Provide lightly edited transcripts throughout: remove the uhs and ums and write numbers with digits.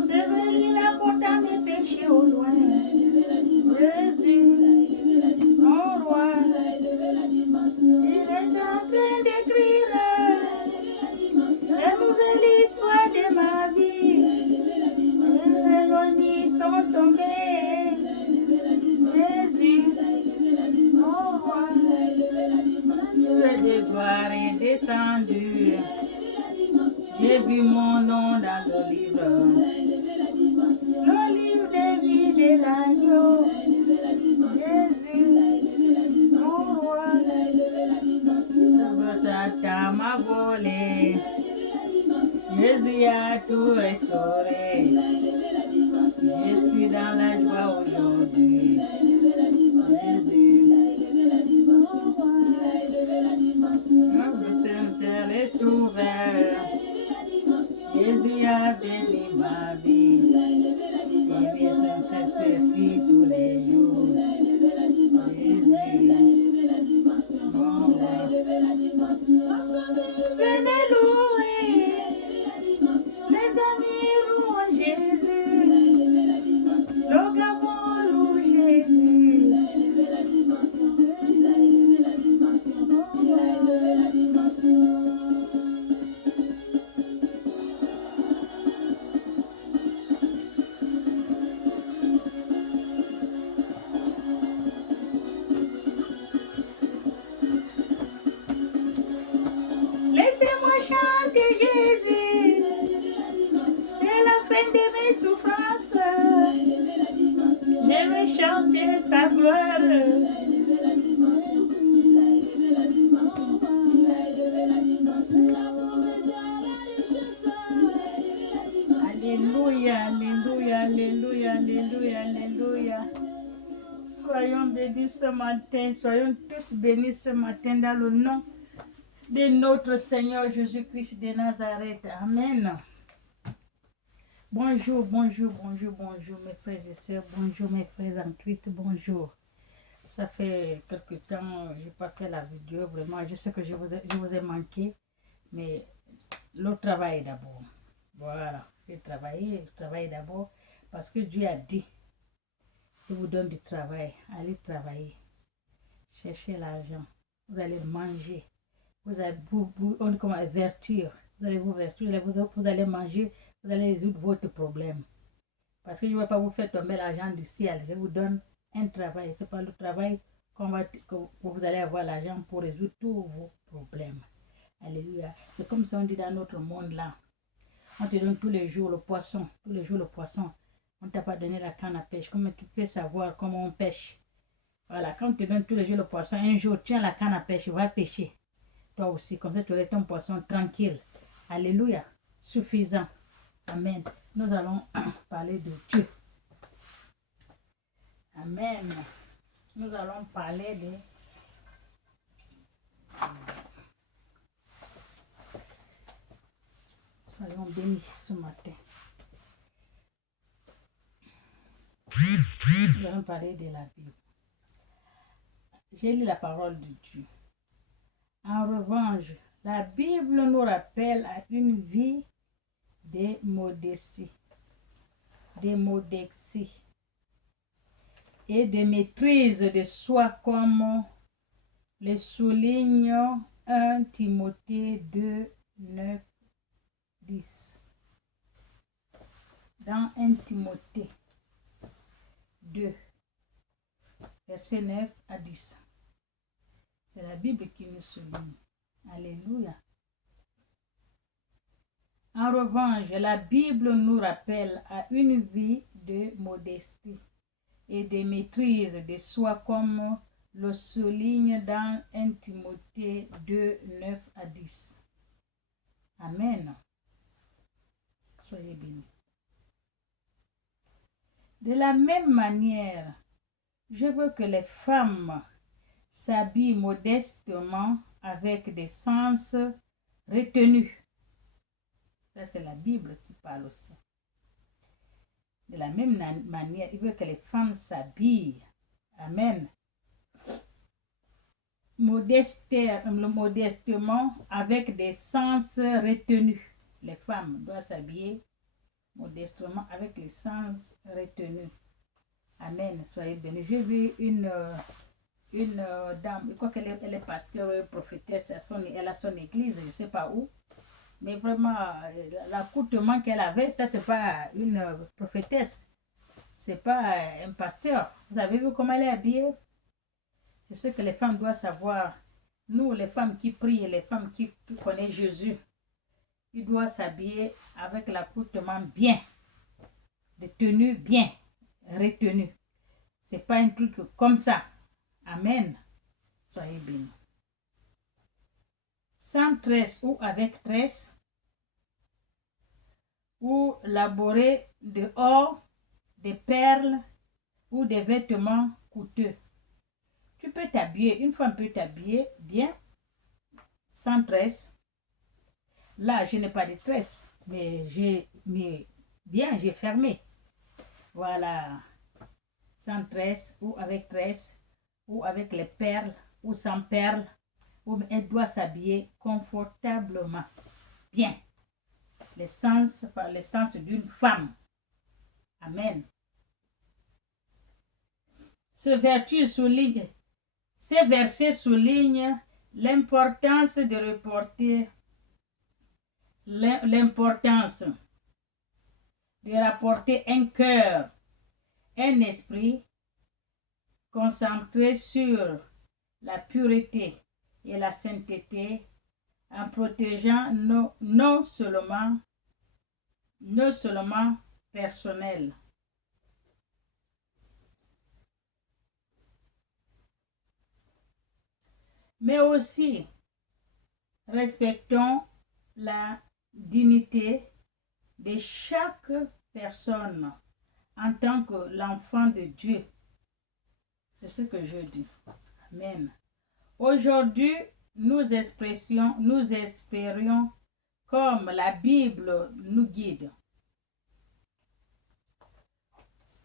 enseveli la porte à mes péchés au loin. Jésus, mon roi, il est en train d'écrire la nouvelle histoire de ma vie. Les éloignés sont tombés. Jésus, mon roi, le de gloire est descendu. J'ai vu mon nom dans le livre de vie de l'agneau. Jésus, mon roi, Satan m'a volé. Jésus a tout restauré. Je suis dans la joie aujourd'hui. Jésus, le ciel est ouvert. Jésus a béni ma vie. Il vient me sortir tous les jours. Jésus, mon roi. Venez louer. Les amis louent Jésus. Le Gabon loue Jésus. Laissez-moi chanter Jésus. C'est la fin de mes souffrances. Je vais chanter sa gloire. Alléluia, alléluia, alléluia, alléluia, alléluia. Soyons bénis ce matin, soyons tous bénis ce matin dans le nom de notre Seigneur Jésus-Christ de Nazareth. Amen. Bonjour, bonjour, bonjour, bonjour mes frères et sœurs, bonjour mes frères en Christ, bonjour. Ça fait quelque temps, je n'ai pas fait la vidéo, vraiment, je sais que je vous ai manqué, mais le travail d'abord. Voilà, je travaille d'abord, parce que Dieu a dit, je vous donne du travail, allez travailler, cherchez l'argent, vous allez manger, vous allez on dit comment vertir, vous allez vous vertir, vous allez manger, vous allez résoudre votre problème. Parce que je ne vais pas vous faire tomber l'argent du ciel. Je vous donne un travail. Ce n'est pas le travail que vous allez avoir l'argent pour résoudre tous vos problèmes. Alléluia. C'est comme ça on dit dans notre monde là. On te donne tous les jours le poisson. Tous les jours le poisson. On ne t'a pas donné la canne à pêche. Comment tu peux savoir comment on pêche? Voilà. Quand on te donne tous les jours le poisson, un jour, tiens la canne à pêche, va pêcher. Toi aussi. Comme ça, tu auras ton poisson tranquille. Alléluia. Suffisant. Amen. Nous allons parler de Dieu. Amen. Nous allons parler de... Soyons bénis ce matin. Nous allons parler de la Bible. J'ai lu la parole de Dieu. En revanche, la Bible nous rappelle à une vie de modestie, et de maîtrise de soi, comme le souligne 1 Timothée 2, 9, 10. Dans 1 Timothée 2, verset 9 à 10. C'est la Bible qui nous souligne. Alléluia. En revanche, la Bible nous rappelle à une vie de modestie et de maîtrise de soi, comme le souligne dans 1 Timothée 2, 9 à 10. Amen. Soyez bénis. De la même manière, je veux que les femmes s'habillent modestement avec des sens retenus. Ça, c'est la Bible qui parle aussi. De la même manière, il veut que les femmes s'habillent. Amen. Modestement, avec des sens retenus. Les femmes doivent s'habiller modestement, avec les sens retenus. Amen, soyez bénis. J'ai vu une dame, je crois qu'elle est pasteur, prophétesse, elle a son église, je ne sais pas où. Mais vraiment, l'accoutrement qu'elle avait, ça, c'est pas une prophétesse. C'est pas un pasteur. Vous avez vu comment elle est habillée? C'est ce que les femmes doivent savoir. Nous, les femmes qui prient, les femmes qui connaissent Jésus, ils doivent s'habiller avec l'accoutrement bien, de tenue bien, retenue. C'est pas un truc comme ça. Amen. Soyez bénis. Sans tresse ou avec tresse, ou laboré de or, des perles ou des vêtements coûteux. Tu peux t'habiller, une femme peut t'habiller bien, sans tresse. Là, je n'ai pas de tresse, mais j'ai fermé. Voilà, sans tresse ou avec les perles ou sans perles. Elle doit s'habiller confortablement, bien. L'essence d'une femme. Amen. Ces versets soulignent l'importance de rapporter un cœur, un esprit concentré sur la pureté et la sainteté en protégeant non seulement personnel, mais aussi respectons la dignité de chaque personne en tant que l'enfant de Dieu. C'est ce que je dis. Amen. Aujourd'hui, nous espérions comme la Bible nous guide.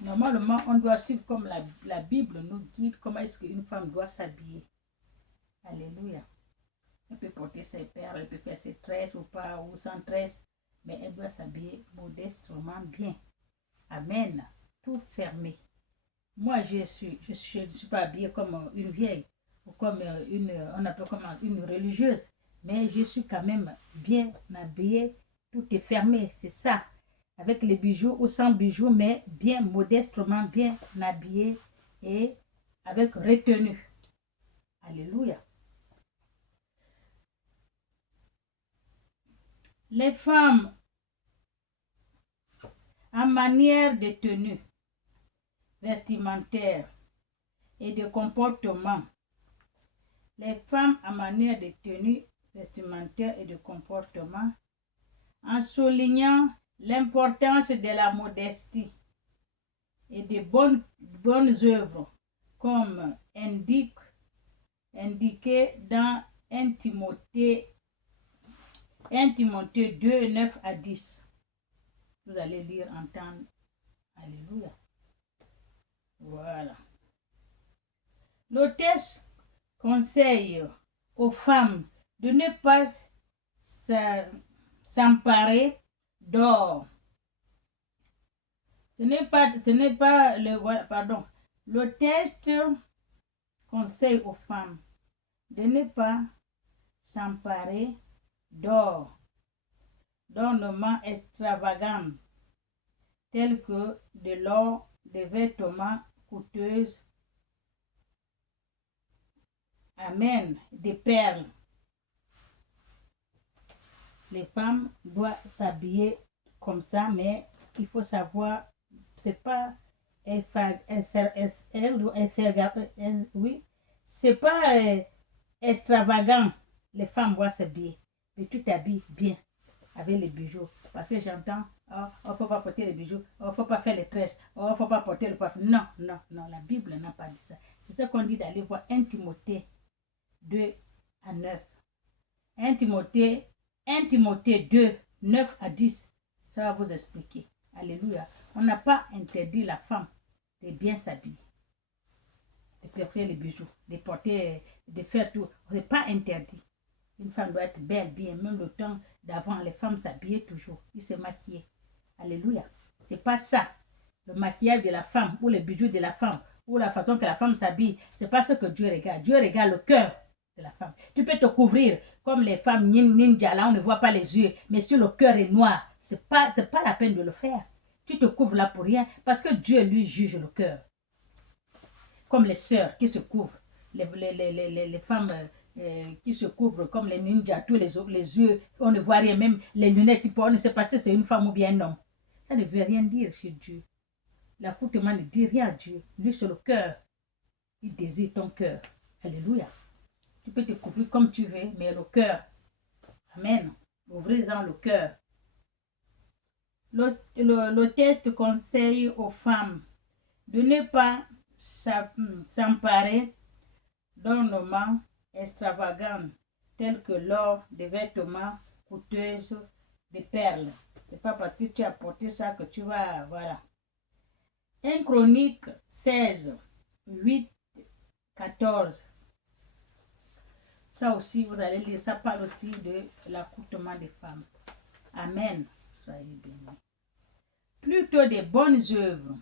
Normalement, on doit suivre comme la Bible nous guide, comment est-ce qu'une femme doit s'habiller. Alléluia. Elle peut porter ses perles, elle peut faire ses tresses ou pas, ou sans tresse, mais elle doit s'habiller modestement bien. Amen. Tout fermé. Moi, je ne suis pas habillée comme une vieille, ou comme on appelle comme une religieuse, mais je suis quand même bien habillée, tout est fermé, c'est ça. Avec les bijoux ou sans bijoux, mais bien modestement, bien habillée et avec retenue. Alléluia. Les femmes en manière de tenue vestimentaire et de comportement. Les femmes en manière de tenue vestimentaire et de comportement, en soulignant l'importance de la modestie et de bonnes œuvres, comme indiqué dans 1 Timothée 2, 9 à 10. Vous allez lire, entendre. Alléluia. Voilà. L'hôtesse conseille aux femmes de ne pas s'emparer d'or. L'hôtesse conseille aux femmes de ne pas s'emparer d'or, d'ornements extravagants, tels que de l'or, des vêtements coûteux, amen, des perles. Les femmes doivent s'habiller comme ça, mais il faut savoir, c'est pas c'est pas extravagant. Les femmes doivent s'habiller, mais tu t'habilles bien avec les bijoux. Parce que j'entends, oh, faut pas porter les bijoux, oh, faut pas faire les tresses, oh, faut pas porter le parfum. Non, non, non, la Bible n'a pas dit ça. C'est ça qu'on dit d'aller voir 1 Timothée 2 à 9. 1 Timothée 2, 9 à 10. Ça va vous expliquer. Alléluia. On n'a pas interdit la femme de bien s'habiller, de porter les bijoux, de porter, de faire tout. Ce n'est pas interdit. Une femme doit être belle, bien. Même le temps d'avant, les femmes s'habillaient toujours. Ils se maquillaient. Alléluia. C'est pas ça. Le maquillage de la femme ou les bijoux de la femme ou la façon que la femme s'habille, c'est pas ce que Dieu regarde. Dieu regarde le cœur de la femme. Tu peux te couvrir comme les femmes ninja, là on ne voit pas les yeux, mais si le cœur est noir, c'est pas la peine de le faire. Tu te couvres là pour rien parce que Dieu lui juge le cœur. Comme les sœurs qui se couvrent, les femmes qui se couvrent comme les ninjas, tous les yeux, on ne voit rien, même les lunettes, on ne sait pas si c'est une femme ou bien un homme. Ça ne veut rien dire chez Dieu. L'accoutrement ne dit rien à Dieu. Lui, c'est le cœur. Il désire ton cœur. Alléluia. Tu peux te couvrir comme tu veux, mais le cœur. Amen. Ouvrez-en le cœur. Le test conseille aux femmes de ne pas s'emparer d'ornements extravagants tels que l'or, des vêtements coûteuses, des perles. C'est pas parce que tu as porté ça que tu vas, voilà. 1 Chronique 16, 8, 14. Ça aussi, vous allez lire, ça parle aussi de l'accoutrement des femmes. Amen. Soyez bénis. Plutôt des bonnes œuvres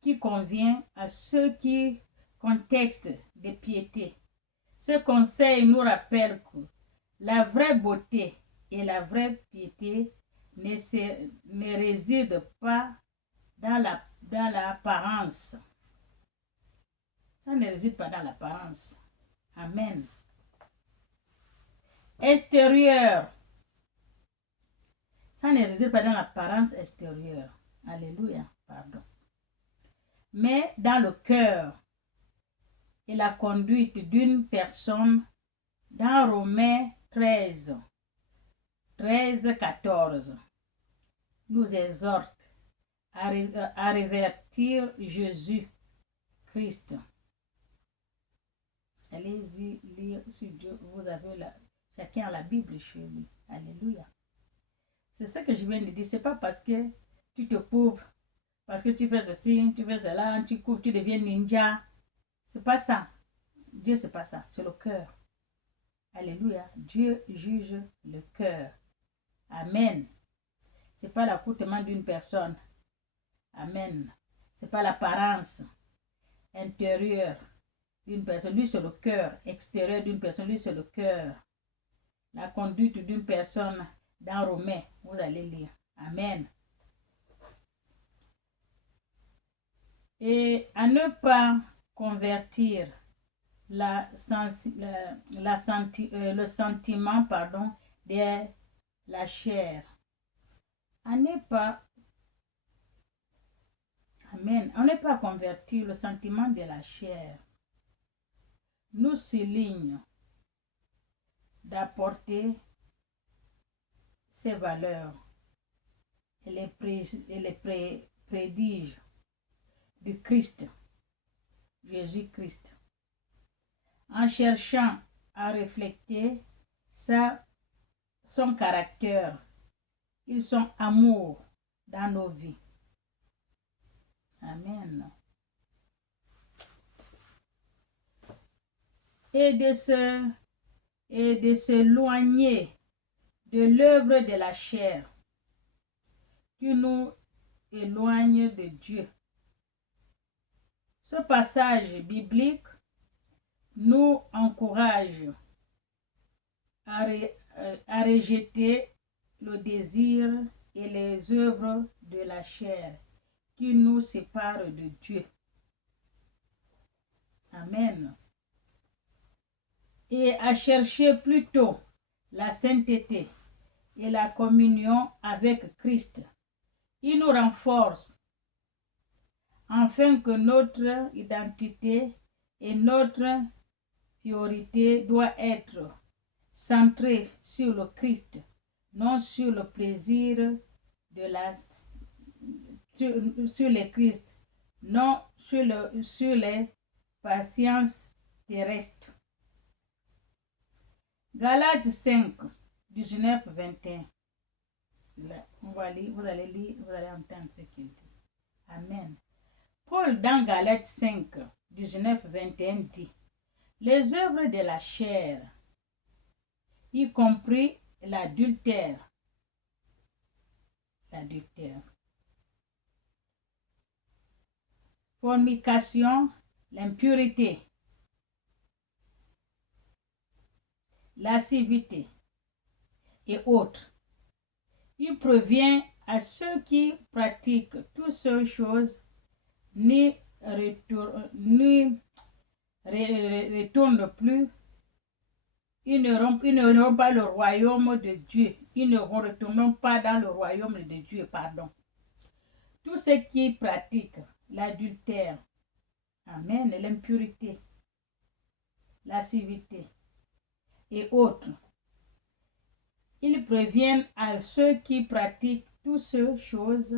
qui convient à ceux qui contexte de piété. Ce conseil nous rappelle que la vraie beauté et la vraie piété ne résident pas dans l'apparence. Ça ne réside pas dans l'apparence. Amen. Extérieur. Ça ne réside pas dans l'apparence extérieure. Alléluia. Pardon. Mais dans le cœur et la conduite d'une personne. Dans Romains 13, 14, nous exhorte à révertir Jésus-Christ. Allez-y lire sur Dieu. Vous avez chacun a la Bible chez lui. Alléluia. C'est ça que je viens de dire. C'est pas parce que tu te couvres, parce que tu fais ceci, tu fais cela, tu couvres, tu deviens ninja. C'est pas ça. Dieu, c'est pas ça. C'est le cœur. Alléluia. Dieu juge le cœur. Amen. C'est pas l'accoutrement d'une personne. Amen. C'est pas l'apparence intérieure d'une personne. Lui, c'est le cœur. Extérieur d'une personne. Lui, c'est le cœur. La conduite d'une personne dans Romains. Vous allez lire. Amen. Et à ne pas convertir le sentiment de la chair. À ne pas, amen, à ne pas convertir le sentiment de la chair. Nous souligne d'apporter ses valeurs et les prédige de Christ, Jésus-Christ, en cherchant à refléter son caractère et son amour dans nos vies. Amen. Et de s'éloigner de l'œuvre de la chair qui nous éloigne de Dieu. Ce passage biblique nous encourage à rejeter le désir et les œuvres de la chair qui nous séparent de Dieu. Amen. Et à chercher plutôt la sainteté et la communion avec Christ. Il nous renforce afin que notre identité et notre priorité doit être centrée sur le Christ, non sur le plaisir de sur le Christ, non sur les patiences terrestres. Galates 5, 19, 21. Là, vous allez lire, vous allez entendre ce qu'il dit. Amen. Paul dans Galates 5, 19, 21 dit: les œuvres de la chair, y compris l'adultère, l'adultère. Fornication, l'impurité, lascivité et autres. Il provient à ceux qui pratiquent toutes ces choses, ni retournent plus. Ils n'auront pas le royaume de Dieu. Ils ne retourneront pas dans le royaume de Dieu, pardon. Tous ceux qui pratiquent l'adultère, amen, l'impurité, la lascivité et autres, ils préviennent à ceux qui pratiquent toutes ces choses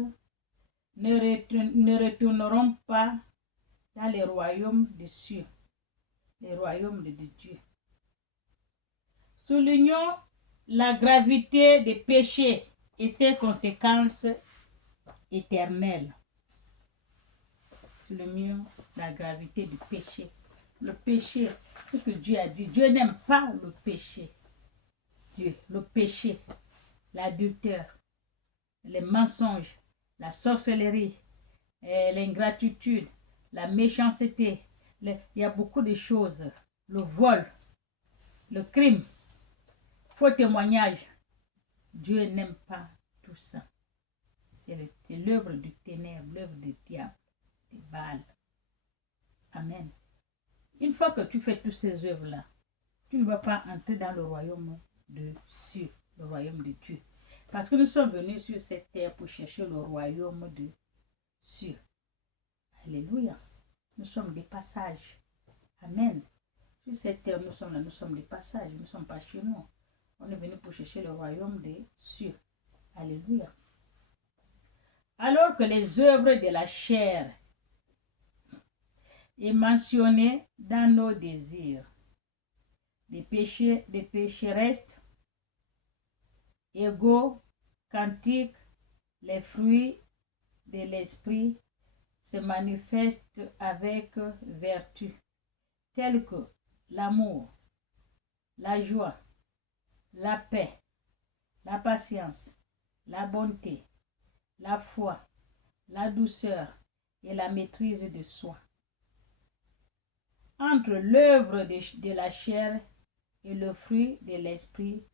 ne retourneront pas dans les royaumes des cieux, les royaumes de Dieu. Soulignons la gravité des péchés et ses conséquences éternelles. Soulignons la gravité du péché. Le péché, ce que Dieu a dit, Dieu n'aime pas le péché. Dieu, le péché, l'adultère, les mensonges, la sorcellerie, l'ingratitude, la méchanceté, il y a beaucoup de choses, le vol, le crime, faux témoignage. Dieu n'aime pas tout ça. C'est l'œuvre du ténèbre, l'œuvre du diable, du Baal. Amen. Une fois que tu fais toutes ces œuvres-là, tu ne vas pas entrer dans le royaume de Dieu, le royaume de Dieu. Parce que nous sommes venus sur cette terre pour chercher le royaume de Dieu. Alléluia. Nous sommes des passages. Amen. Sur cette terre, nous sommes là, nous sommes des passages. Nous ne sommes pas chez nous. On est venu pour chercher le royaume des cieux. Alléluia. Alors que les œuvres de la chair est mentionné dans nos désirs, des pécheresses, égaux, cantiques, les fruits de l'esprit se manifestent avec vertu, telles que l'amour, la joie, la paix, la patience, la bonté, la foi, la douceur et la maîtrise de soi. Entre l'œuvre de la chair et le fruit de l'esprit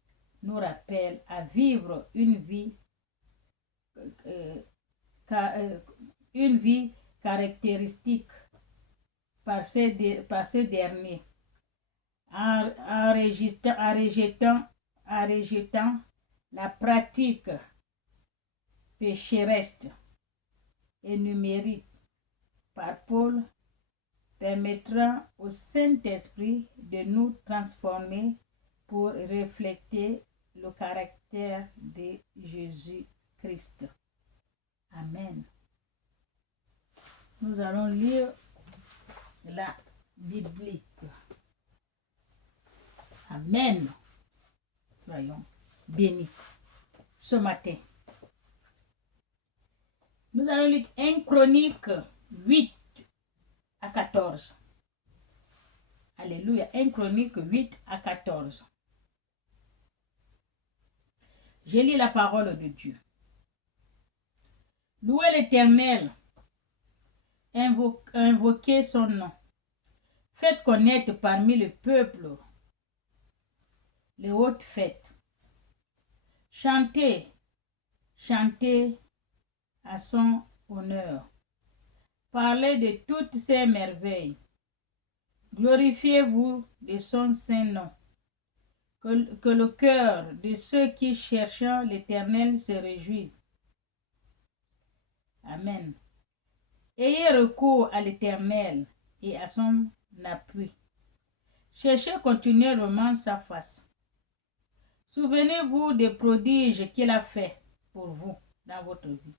nous rappelle à vivre une vie caractéristique par ces derniers, en rejetant la pratique pécheresse énumérée par Paul, permettra au Saint-Esprit de nous transformer pour refléter le caractère de Jésus-Christ. Amen. Nous allons lire la Bible. Amen. Soyons bénis ce matin. Nous allons lire 1 Chronique 8 à 14. Alléluia. 1 Chronique 8 à 14. Je lis la parole de Dieu. Louez l'Éternel, invoquez son nom. Faites connaître parmi le peuple les hautes fêtes. Chantez, chantez à son honneur. Parlez de toutes ses merveilles. Glorifiez-vous de son saint nom. Que le cœur de ceux qui cherchent l'Éternel se réjouisse. Amen. Ayez recours à l'Éternel et à son appui. Cherchez continuellement sa face. Souvenez-vous des prodiges qu'il a fait pour vous dans votre vie,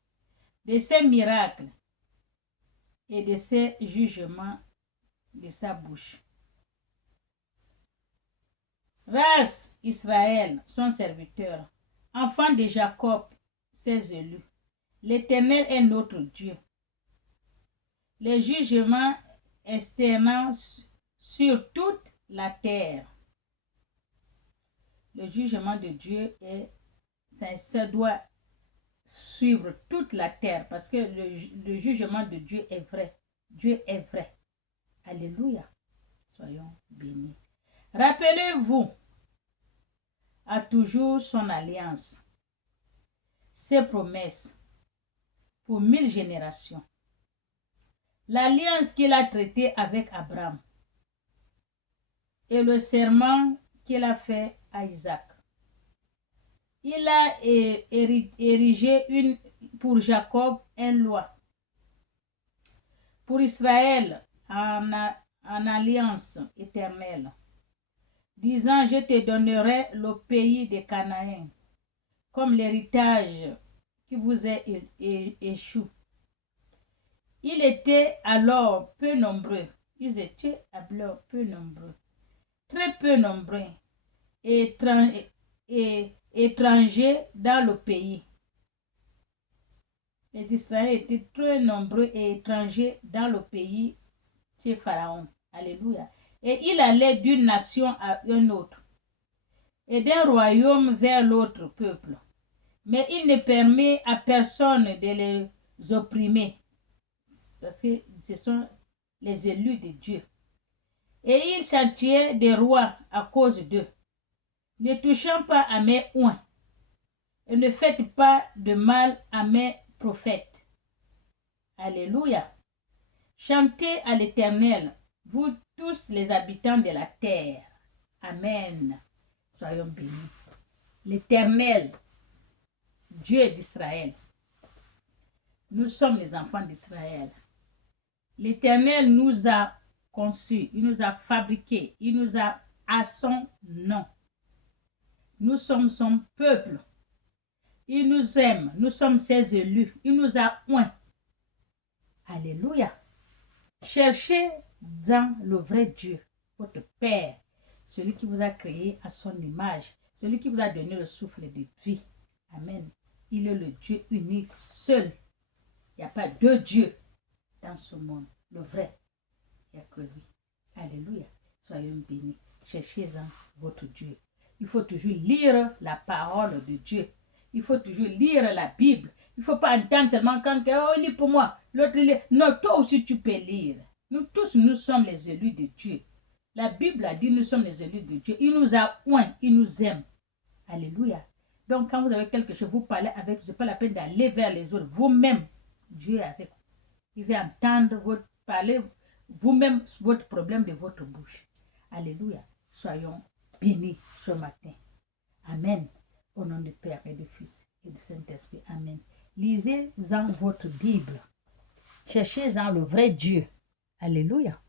de ses miracles et de ses jugements de sa bouche. Race Israël, son serviteur, enfant de Jacob, ses élus. L'Éternel est notre Dieu. Les jugements externes sur toute la terre. Le jugement de Dieu est, ça doit suivre toute la terre parce que le jugement de Dieu est vrai. Dieu est vrai. Alléluia. Soyons bénis. Rappelez-vous à toujours son alliance, ses promesses pour 1000 générations. L'alliance qu'il a traitée avec Abraham et le serment qu'il a fait à Isaac. Il a érigé pour Jacob une loi, pour Israël en alliance éternelle, disant: je te donnerai le pays des Cananéens comme l'héritage qui vous est échu. Ils étaient alors peu nombreux. Ils étaient alors peu nombreux, très peu nombreux, et étrangers dans le pays. Les Israéliens étaient très nombreux et étrangers dans le pays chez Pharaon. Alléluia. Et il allait d'une nation à une autre et d'un royaume vers l'autre peuple. Mais il ne permet à personne de les opprimer parce que ce sont les élus de Dieu. Et il châtiait des rois à cause d'eux. Ne touchant pas à mes oins et ne faites pas de mal à mes prophètes. Alléluia. Chantez à l'Éternel, vous tous les habitants de la terre. Amen. Soyons bénis. L'Éternel, Dieu d'Israël. Nous sommes les enfants d'Israël. L'Éternel nous a conçus, il nous a fabriqués, il nous a à son nom. Nous sommes son peuple. Il nous aime, nous sommes ses élus. Il nous a oints. Alléluia. Cherchez dans le vrai Dieu, votre Père, celui qui vous a créé à son image, celui qui vous a donné le souffle de vie. Amen. Il est le Dieu unique, seul. Il n'y a pas deux dieux dans ce monde. Le vrai, il n'y a que lui. Alléluia. Soyons bénis. Cherchez-en votre Dieu. Il faut toujours lire la parole de Dieu. Il faut toujours lire la Bible. Il ne faut pas entendre seulement quand oh, lis pour moi, l'autre lit. Non, toi aussi tu peux lire. Nous tous, nous sommes les élus de Dieu. La Bible a dit nous sommes les élus de Dieu. Il nous a oints, il nous aime. Alléluia. Donc quand vous avez quelque chose, vous parlez avec, ce n'est pas la peine d'aller vers les autres. Vous-même, Dieu est avec vous. Il veut entendre votre parler, vous-même, votre problème de votre bouche. Alléluia. Soyons bénis ce matin. Amen. Au nom du Père et du Fils et du Saint-Esprit. Amen. Lisez-en votre Bible. Cherchez-en le vrai Dieu. Alléluia.